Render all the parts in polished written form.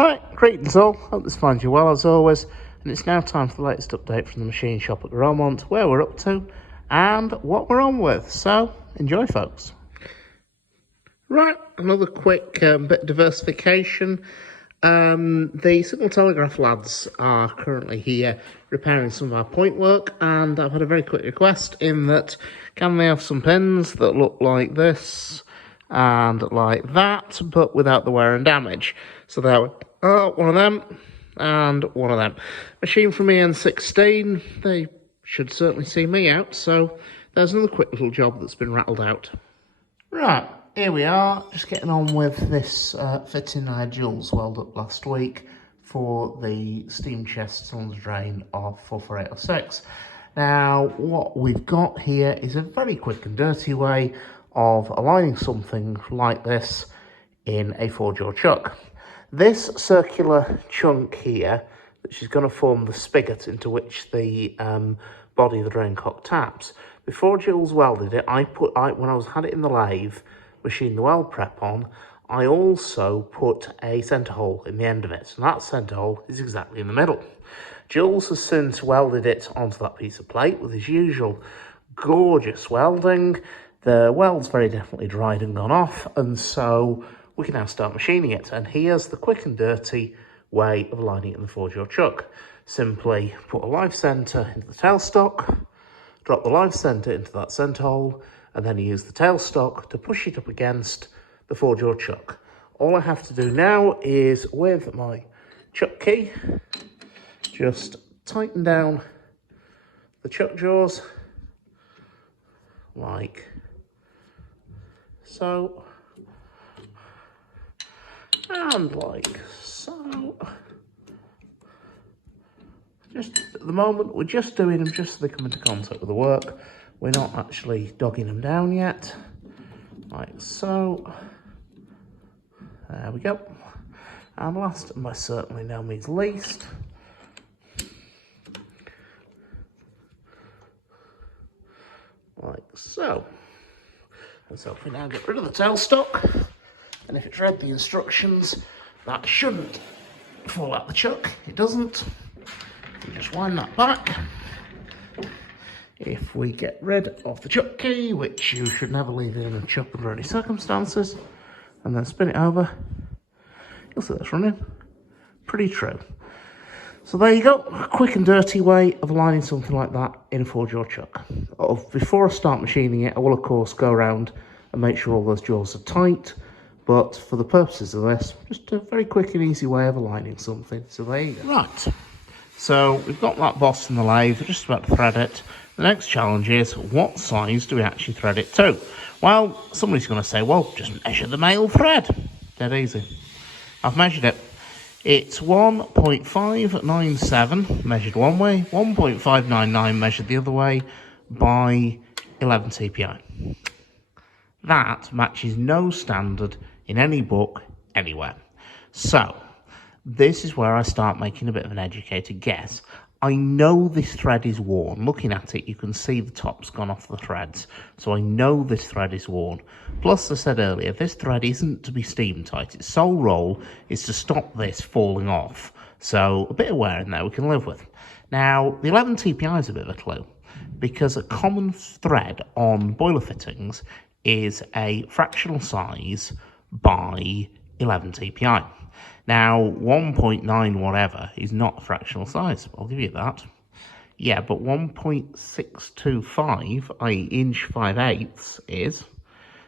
Right, greetings all, hope this finds you well as always, and it's now time for the latest update from the machine shop at Repton, where we're up to and what we're on with, so enjoy folks. Right, another quick bit of diversification. The Signal Telegraph lads are currently here repairing some of our point work, and I've had a very quick request in that can they have some pins that look like this and like that, but without the wear and damage. So there are one of them and one of them. Machine from EN16, they should certainly see me out, so there's another quick little job that's been rattled out. Right, here we are, just getting on with this fitting I had Jules welded up last week for the steam chest cylinder drain of 44806. Now, what we've got here is a very quick and dirty way of aligning something like this in a 4-jaw chuck. This circular chunk here, which is going to form the spigot into which the body of the drain cock taps. Before Jules welded it, when I had it in the lathe, machined the weld prep on, I also put a centre hole in the end of it, and that centre hole is exactly in the middle. Jules has since welded it onto that piece of plate with his usual gorgeous welding. The weld's very definitely dried and gone off, and so we can now start machining it. And here's the quick and dirty way of aligning it in the 4-jaw chuck. Simply put a live centre into the tailstock, drop the live centre into that centre hole, and then use the tailstock to push it up against the 4-jaw chuck. All I have to do now is, with my chuck key, just tighten down the chuck jaws like so, and like so. Just at the moment, we're just doing them just so they come into contact with the work. We're not actually dogging them down yet, like so. There we go. And last, and by certainly no means least, like so. And so if we now get rid of the tailstock, and if it's read the instructions, that shouldn't fall out the chuck. It doesn't. We just wind that back. If we get rid of the chuck key, which you should never leave in a chuck under any circumstances, and then spin it over, you'll see that's running. Pretty true. So there you go, a quick and dirty way of aligning something like that in a 4-jaw chuck. Before I start machining it, I will of course go around and make sure all those jaws are tight, but for the purposes of this, just a very quick and easy way of aligning something. So there you go. Right, so we've got that boss in the lathe, we're just about to thread it. The next challenge is, what size do we actually thread it to? Well, somebody's going to say, well, just measure the male thread. Dead easy. I've measured it. It's 1.597 measured one way, 1.599 measured the other way by 11 TPI. That matches no standard in any book anywhere. So, this is where I start making a bit of an educated guess. I know this thread is worn. Looking at it, you can see the top's gone off the threads. So I know this thread is worn. Plus, as I said earlier, this thread isn't to be steam tight. Its sole role is to stop this falling off. So a bit of wear in there we can live with. Now, the 11 TPI is a bit of a clue, because a common thread on boiler fittings is a fractional size by 11 TPI. Now, 1.9 whatever is not a fractional size, I'll give you that. Yeah, but 1.625, i.e. inch 5/8 is.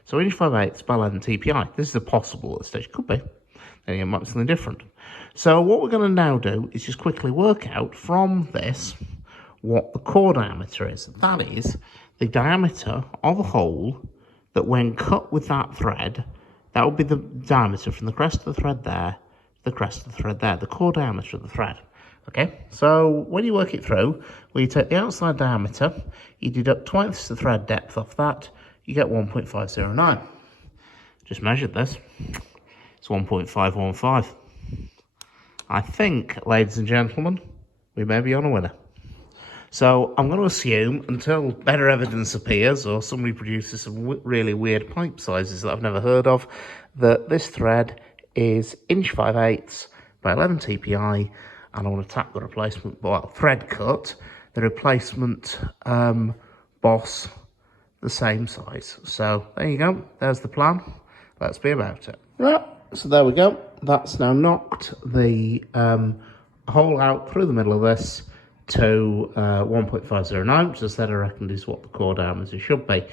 So inch 5/8 by 11 TPI. This is a possible at this stage, could be. Then again, might be something different. So what we're going to now do is just quickly work out from this what the core diameter is. That is the diameter of a hole that when cut with that thread, that would be the diameter from the crest of the thread there to the crest of the thread there, the core diameter of the thread. Okay, so when you work it through, well, you take the outside diameter, you deduct twice the thread depth off that, you get 1.509. Just measured this. It's 1.515. I think, ladies and gentlemen, we may be on a winner. So I'm going to assume, until better evidence appears or somebody produces some really weird pipe sizes that I've never heard of, that this thread is inch 5/8 by 11 TPI, and I want to tack the replacement, well, thread cut, the replacement boss the same size. So there you go, there's the plan. Let's be about it. Right, so there we go. That's now knocked the hole out through the middle of this to 1.509, which I said I reckon is what the core diameter should be.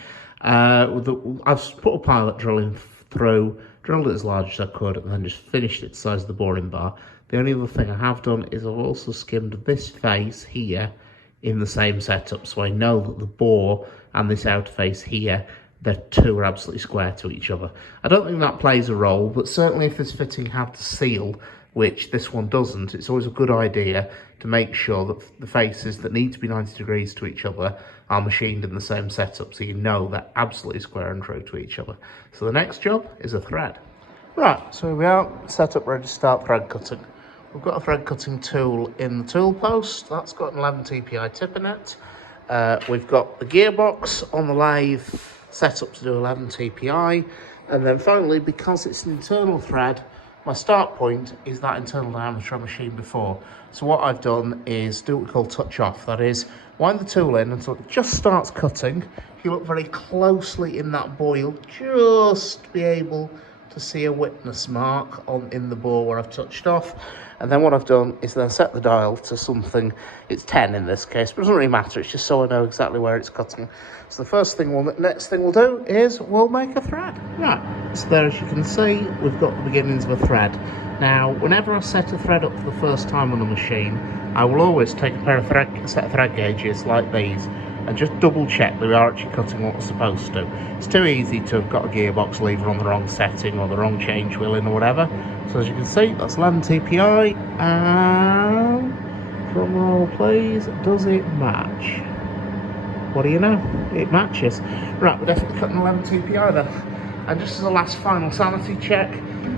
I've put a pilot drill in through, drilled it as large as I could, and then just finished it the size of the boring bar. The only other thing I have done is I've also skimmed this face here in the same setup, so I know that the bore and this outer face here, the two are absolutely square to each other. I don't think that plays a role, but certainly if this fitting had to seal, which this one doesn't, it's always a good idea to make sure that the faces that need to be 90 degrees to each other are machined in the same setup, so you know they're absolutely square and true to each other. So the next job is a thread. Right, so here we are, set up, ready to start thread cutting. We've got a thread cutting tool in the tool post. That's got an 11 TPI tip in it. We've got the gearbox on the lathe set up to do 11 TPI. And then finally, because it's an internal thread, my start point is that internal diameter I machined before. So what I've done is do what we call touch off. That is, wind the tool in until it just starts cutting. If you look very closely in that bore, you'll just be able to see a witness mark in the bore where I've touched off. And then what I've done is then set the dial to something, it's 10 in this case, but it doesn't really matter, it's just so I know exactly where it's cutting. So the next thing we'll do is we'll make a thread. Right, so there as you can see, we've got the beginnings of a thread. Now, whenever I set a thread up for the first time on the machine, I will always take a pair of set of thread gauges like these and just double check that we are actually cutting what we're supposed to. It's too easy to have got a gearbox lever on the wrong setting or the wrong change wheel in or whatever. So as you can see, that's 11 TPI, and drum roll please, does it match? What do you know? It matches. Right, we're definitely cutting 11 TPI then. And just as a last final sanity check,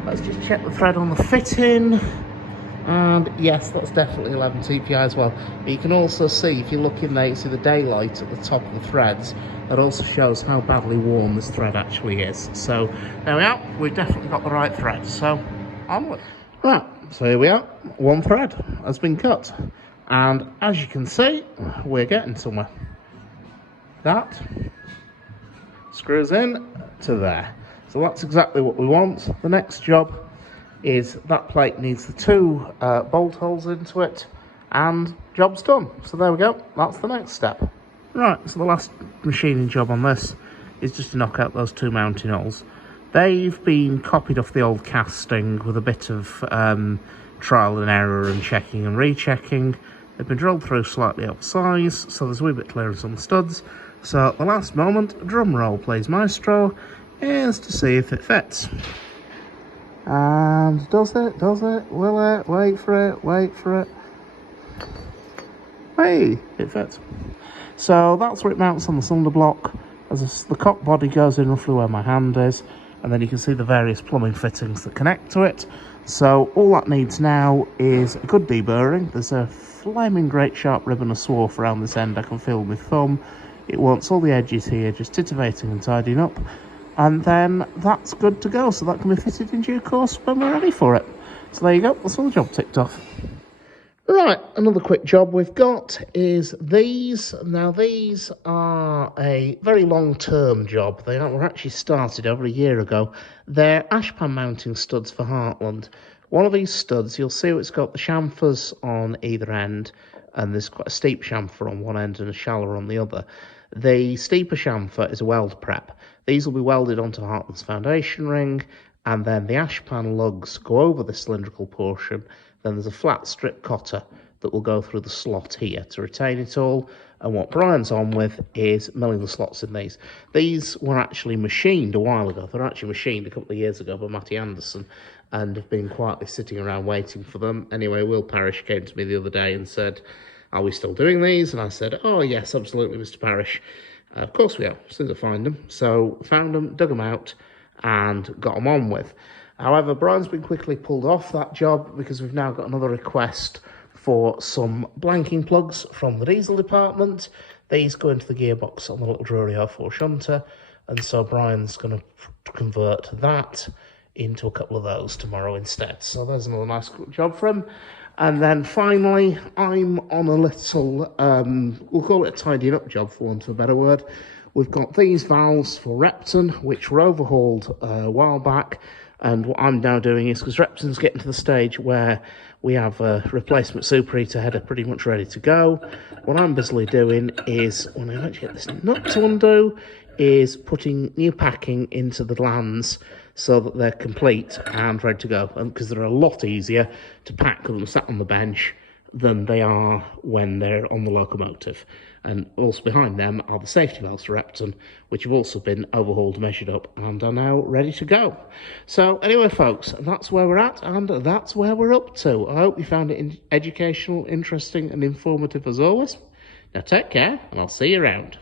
let's just check the thread on the fitting. And yes, that's definitely 11 TPI as well. But you can also see, if you look in there, you see the daylight at the top of the threads. That also shows how badly worn this thread actually is. So there we are, we've definitely got the right thread. So onward. Right, so here we are, one thread has been cut. And as you can see, we're getting somewhere. That screws in to there. So that's exactly what we want. The next job is that plate needs the two bolt holes into it, and job's done. So there we go, that's the next step. Right, so the last machining job on this is just to knock out those two mounting holes. They've been copied off the old casting with a bit of trial and error and checking and rechecking. They've been drilled through slightly oversize, so there's a wee bit clearance on the studs. So at the last moment, drum roll please maestro, is to see if it fits. And does it, will it, wait for it. Hey, it fits. So that's where it mounts on the cylinder block, as the cock body goes in roughly where my hand is, and then you can see the various plumbing fittings that connect to it. So all that needs now is a good deburring. There's a flaming great sharp ribbon of swarf around this end I can feel with my thumb. It wants all the edges here just titivating and tidying up. And then that's good to go, so that can be fitted in due course when we're ready for it. So there you go, that's all the job ticked off. Right, another quick job we've got is these. Now these are a very long-term job. They were actually started over a year ago. They're ashpan mounting studs for Hartland. One of these studs, you'll see it's got the chamfers on either end, and there's quite a steep chamfer on one end and a shallower on the other. The steeper chamfer is a weld prep. These will be welded onto Hartland's foundation ring, and then the ashpan lugs go over the cylindrical portion. Then there's a flat strip cotter that will go through the slot here to retain it all. And what Brian's on with is milling the slots in these. These were actually machined a while ago. They were actually machined a couple of years ago by Matty Anderson, and have been quietly sitting around waiting for them. Anyway, Will Parrish came to me the other day and said, "Are we still doing these?" And I said, "Oh yes, absolutely, Mr. Parrish. Of course we are, as soon as I find them." So found them, dug them out, and got them on with. However, Brian's been quickly pulled off that job because we've now got another request for some blanking plugs from the diesel department. These go into the gearbox on the little Drewry 04 shunter, and so Brian's going to convert that into a couple of those tomorrow instead. So there's another nice job for him. And then finally, I'm on a little, we'll call it a tidying up job for want of a better word. We've got these valves for Repton, which were overhauled a while back. And what I'm now doing is, because Repton's getting to the stage where we have a replacement superheater header pretty much ready to go, what I'm busily doing is, when I actually get this nut to undo, is putting new packing into the glands so that they're complete and ready to go. Because they're a lot easier to pack them sat on the bench than they are when they're on the locomotive. And also behind them are the safety valves for Repton, which have also been overhauled, measured up, and are now ready to go. So anyway, folks, that's where we're at, and that's where we're up to. I hope you found it educational, interesting, and informative as always. Now take care, and I'll see you around.